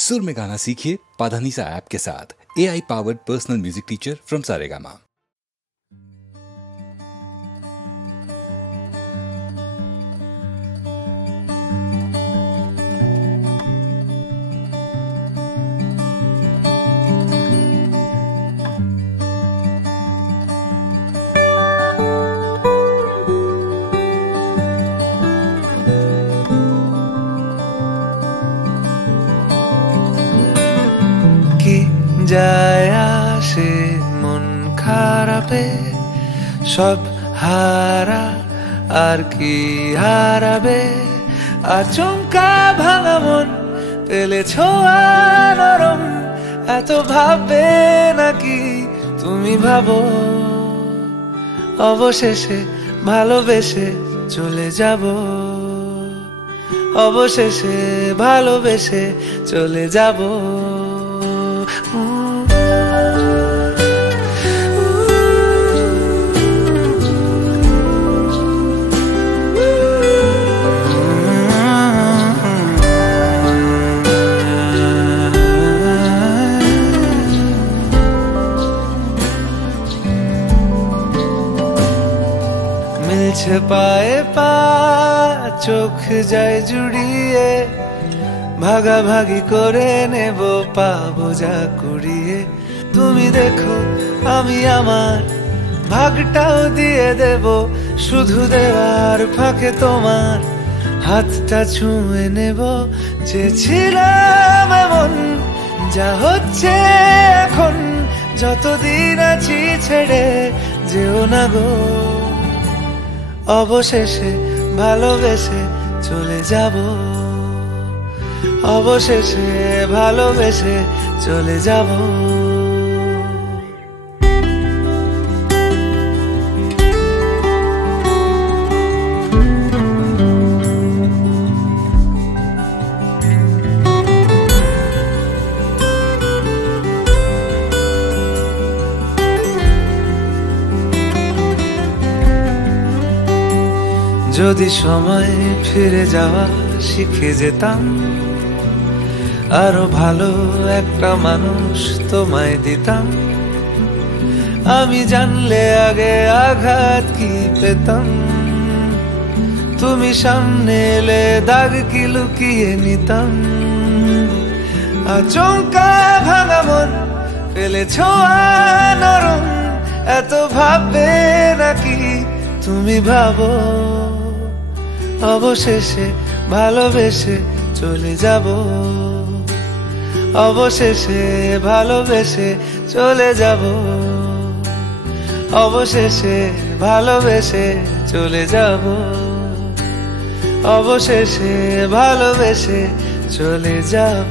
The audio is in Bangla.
सुर में गाना सीखिए पाधानीसा ऐप के साथ। AI powered personal music teacher from Saregama. যায় আসে মন খারাপে, সব হারা আর কি হারাবে। আচমকা ভাঙা মন পেলে ছোঁয়া নরম, এত ভাববে নাকি তুমি ভাবো। অবশেষে ভালোবেসে চলে যাব, অবশেষে ভালোবেসে চলে যাব। মিলছে পায়ে পা, চোখ যায় জুড়িয়ে, ভাগাভাগি করে নেব পাবো যা কুড়িয়ে। তুমি দেখো আমি আমার ভাগটাও দিয়ে দেব, শুধু দেওয়ার ফাঁকে তোমার হাতটা ছুঁয়ে নেব। চেয়েছিলাম এমন, যা হচ্ছে এখন, যতদিন আছি ছেড়ে যেও না গো। অবশেষে ভালোবেসে চলে যাব, অবশেষে ভালোবেসে চলে যাব। যদি সময় ফিরে যাওয়া শিখে যেতাম, আরো ভালো একটা মানুষ তোমায় দিতাম। আমি জানলে আগে আঘাত কি পেতাম, তুমি সামনে এলে দাগ কি লুকিয়ে নিতাম। আচমকা ভাঙা মন পেলে ছোঁয়া নরম, এত ভাববে নাকি তুমি ভাবো। অবশেষে ভালোবেসে চলে যাব, অবশেষে ভালোবেসে চলে যাব, অবশেষে ভালোবেসে চলে যাব, অবশেষে ভালোবেসে চলে যাব।